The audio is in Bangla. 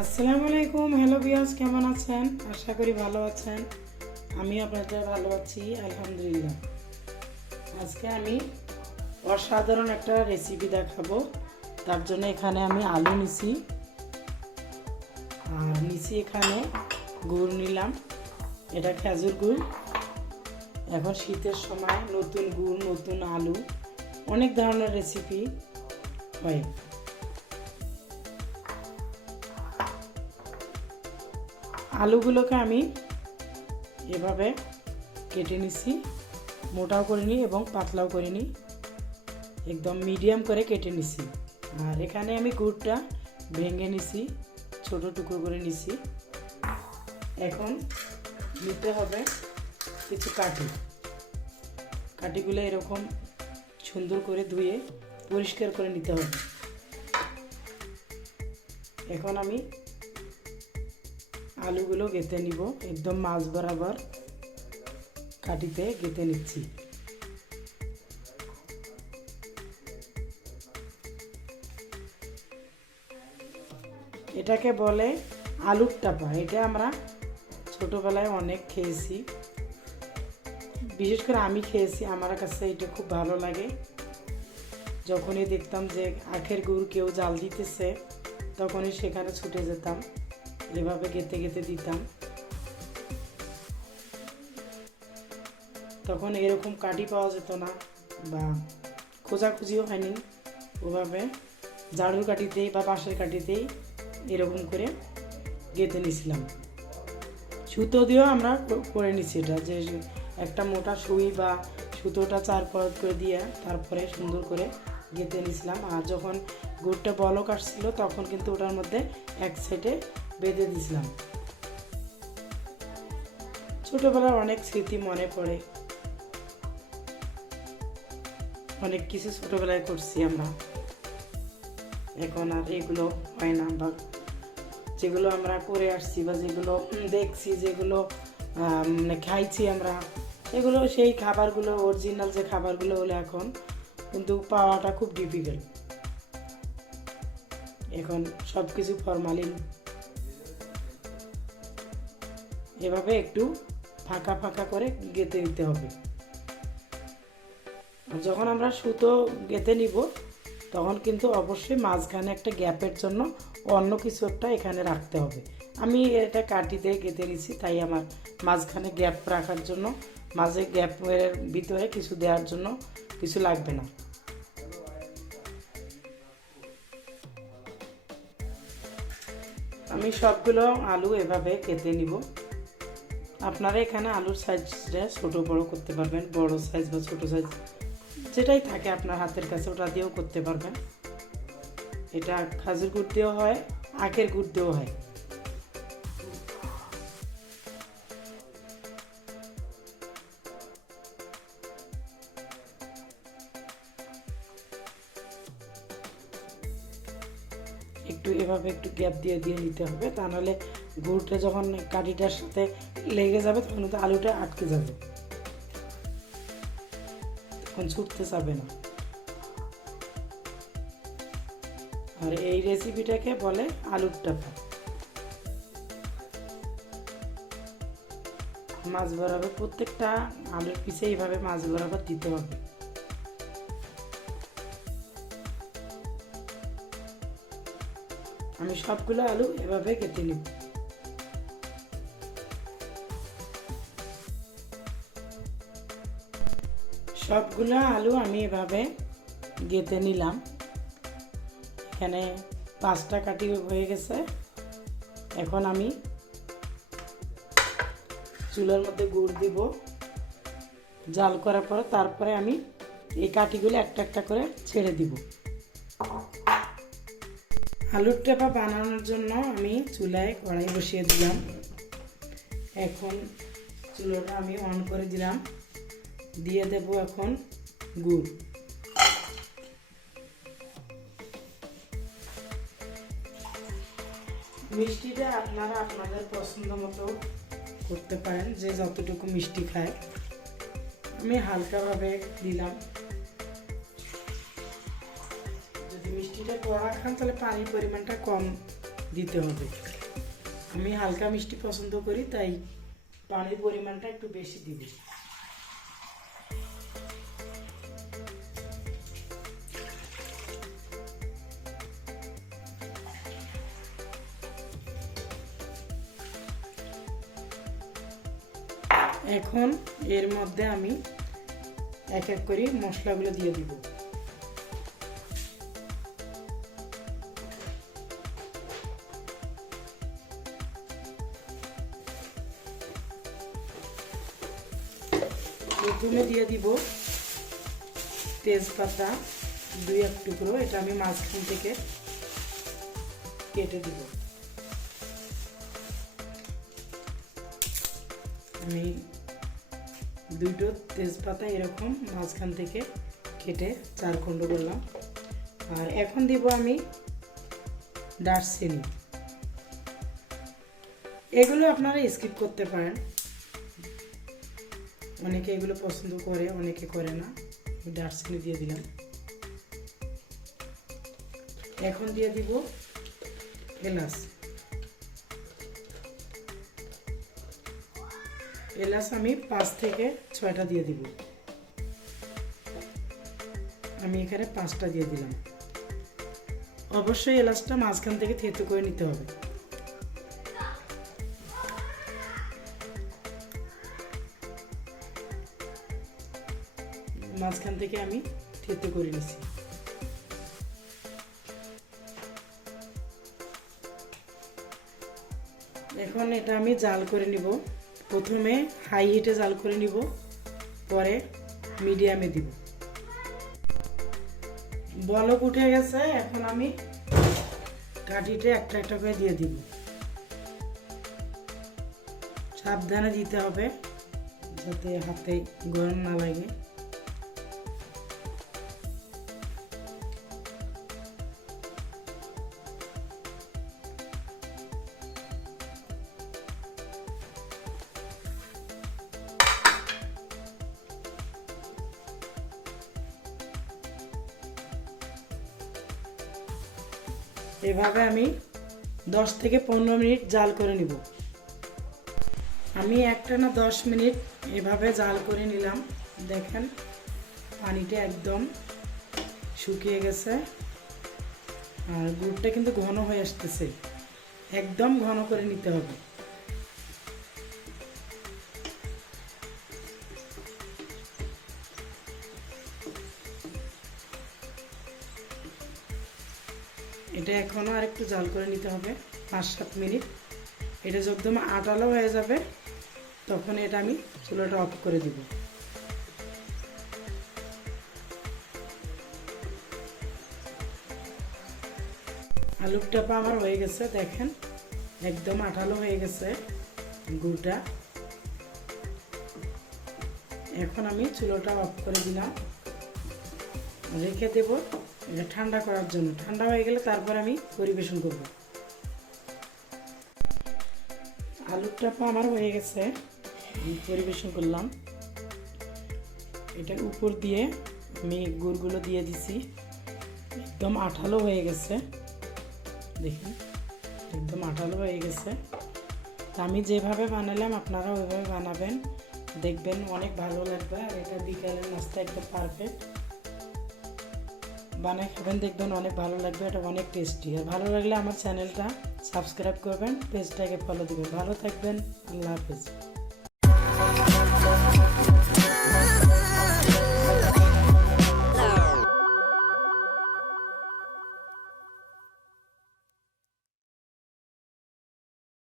আসসালামু আলাইকুম। হ্যালো ভিউয়ার্স, কেমন আছেন? আশা করি ভালো আছেন। আমি আপনাদের ভালো আছি, আলহামদুলিল্লাহ। আজকে আমি অসাধারণ একটা রেসিপি দেখাবো। তার জন্য এখানে আমি আলু নিছি, আর নিছি এখানে গুড় নিলাম। এটা খেজুর গুড়। এখন শীতের সময় নতুন গুড়, নতুন আলু, অনেক ধরনের রেসিপি হয়। আলুগুলোকে আমি এভাবে কেটে নিছি, মোটাও করে নিই এবং পাতলাও করে নিই, একদম মিডিয়াম করে কেটে নিছি। আর এখানে আমি গুড়টা ভেঙে নিছি, ছোট টুকরো করে নিছি। এখন নিতে হবে কিছু কাঠিগুলো এরকম সুন্দর করে ধুয়ে পরিষ্কার করে নিতে হবে। এখন আমি আলুগুলো গেঁথে নিব, একদম মাছ বরাবর কাঠিতে গেঁথে নিচ্ছি। এটাকে বলে আলুর টাপা। এটা আমরা ছোটোবেলায় অনেক খেয়েছি, বিশেষ করে আমি খেয়েছি। আমার কাছে এটা খুব ভালো লাগে। যখনই দেখতাম যে আখের গুড় কেউ জাল দিতেছে, তখনই সেখানে ছুটে যেতাম, এভাবে গেঁথে গেঁথে দিতাম। তখন এরকম কাঠি পাওয়া যেত না, বা খোঁজাখুঁজিও হয়নি। ওভাবে ঝাড়ুর কাঠিতেই বা বাঁশের কাঠিতেই এরকম করে গেঁথে নিয়েছিলাম। সুতো দিয়েও আমরা করে নিচ্ছি। এটা যে একটা মোটা সুই বা সুতোটা 4 পরত করে দিয়ে তারপরে সুন্দর করে গেঁথে নিয়েছিলাম। আর যখন গুড়টা বলক আসছিল, তখন কিন্তু ওটার মধ্যে এক সাইডে বেঁধে দিয়েছিলাম। ছোটোবেলার অনেক স্মৃতি মনে পড়ে, অনেক কিছু ছোটোবেলায় করছি আমরা। এখন আর এগুলো হয় না, বা যেগুলো আমরা করে আসছি বা যেগুলো দেখছি, যেগুলো খাইছি আমরা, এগুলো সেই খাবারগুলো, অরিজিনাল যে খাবারগুলো হলো এখন কিন্তু পাওয়াটা খুব ডিফিকাল্ট। এখন সব কিছু ফরমালিন। এভাবে একটু ফাঁকা ফাঁকা করে গেঁথে নিতে হবে। যখন আমরা সুতো গেঁথে নিব, তখন কিন্তু অবশ্যই মাঝখানে একটা গ্যাপের জন্য অন্য কিছু একটা এখানে রাখতে হবে। আমি এটা কাঠি দিয়ে গেঁথে নিছি, তাই আমার মাঝখানে গ্যাপ রাখার জন্য, মাঝে গ্যাপের ভিতরে কিছু দেওয়ার জন্য কিছু লাগবে না। আমি সবগুলো আলু এভাবে কেটে নিব। আপনারা এখানে আলুর সাইজটা ছোটো বড়ো করতে পারবেন, বড় সাইজ বা ছোটো সাইজ যেটাই থাকে আপনার হাতের কাছে, ওটা দিয়েও করতে পারবেন। এটা খেজুর গুড় দিয়েও হয়, আখের গুড় দিয়েও হয়। একটু এভাবে একটু গ্যাপ দিয়ে দিয়ে নিতে হবে, তা নাহলে গুড়টা যখন কাঠিটার সাথে লেগে যাবে, তখন কিন্তু আলুটা আটকে যাবে, তখন ছুটতে যাবে না। আর এই রেসিপিটাকে বলে আলুর টাপা। মাছ বরাবর প্রত্যেকটা আলুর পিছে এইভাবে মাছ বরাবর দিতে হবে। আমি সবগুলো আলু এভাবে কেটে নিব। সবগুলো আলু আমি এভাবে গেঁথে নিলাম। এখানে 5টা কাঠি হয়ে গেছে। এখন আমি চুলার মধ্যে গুড় দিব, জাল করার পরে তারপরে আমি এই কাঠিগুলো একটা একটা করে ছেড়ে দিব। আলুর টেপা বানানোর জন্য আমি চুলায় কড়াই বসিয়ে দিলাম। এখন চুলাটা আমি অন করে দিলাম, দিয়ে দেব এখন গুড়। মিষ্টিটা আপনারা আপনাদের পছন্দ মতো করতে পারেন, যে যতটুকু মিষ্টি খায়। আমি হালকাভাবে দিলাম। যদি মিষ্টিটা কড়া খান, তাহলে পানির পরিমাণটা কম দিতে হবে। আমি হালকা মিষ্টি পছন্দ করি, তাই পানির পরিমাণটা একটু বেশি দিব। এখন এর মধ্যে আমি এক এক করে মশলাগুলো দিয়ে দিব। প্রথমে দিয়ে দিব তেজপাতা 2-1 টুকরো, এটা আমি মাঝখান থেকে কেটে দিব। আমি 2টো তেজপাতা এরকম মাঝখান থেকে কেটে 4 খণ্ড করলাম। আর এখন দিব আমি দারচিনি। এগুলো আপনারা স্কিপ করতে পারেন, অনেকে এগুলো পছন্দ করে, অনেকে করে না। দারচিনি দিয়ে দিলাম। এখন দিয়ে দিব এলাচ। এলাচ আমি 5 থেকে 6টা দিয়ে দিব। আমি এখানে 5টা দিয়ে দিলাম। অবশ্যই এলাচটা মাঝখান থেকে থেতো করে নিতে হবে। মাঝখান থেকে আমি থেতো করে নিছি। এখন এটা আমি জাল করে নিব। প্রথমে হাই হিটে জাল করে নিব, পরে মিডিয়ামে দিব। বলক উঠে গেছে, এখন আমি কাঠিতে একটা একটা করে দিয়ে দিব। সাবধানে দিতে হবে যাতে হাতে গরম না লাগে। এভাবে আমি 10 থেকে 15 মিনিট জাল করে নিব। আমি একটানা 10 মিনিট এভাবে জাল করে নিলাম। দেখেন পানিটা একদম শুকিয়ে গেছে, আর গুড়টা কিন্তু ঘন হয়ে আসতেছে। একদম ঘন করে নিতে হবে। এটা এখনো আর একটু জাল করে নিতে হবে 5-7 মিনিট। এটা যখন আটালো হয়ে যাবে তখন এটা আমি চুলাটা অফ করে দিব। আলুর টাপা আমার হয়ে গেছে, দেখেন একদম আটালো হয়ে গেছে গুড়টা। এখন আমি চুলাটা অফ করে দিলাম, রেখে দেব এটা ঠান্ডা করার জন্য। ঠান্ডা হয়ে গেলে তারপর আমি পরিবেশন করব। আলুর টাপা আমার হয়ে গেছে, পরিবেশন করলাম। এটা উপর দিয়ে আমি গুড়গুলো দিয়ে দিছি, একদম আঠালো হয়ে গেছে। দেখুন একদম আঠালো হয়ে গেছে। আমি যেভাবে বানালাম আপনারা ওইভাবে বানাবেন, দেখবেন অনেক ভালো লাগবে। আর এটা বিকালের নাস্তা একদম পারফেক্ট। বানায় খাবেন, দেখবেন অনেক ভালো লাগবে। এটা অনেক টেস্টি। আর ভালো লাগলে আমার চ্যানেলটা সাবস্ক্রাইব করবেন, পেজটাকে ফলো দিবেন। ভালো থাকবেন, আল্লাহ হাফেজ।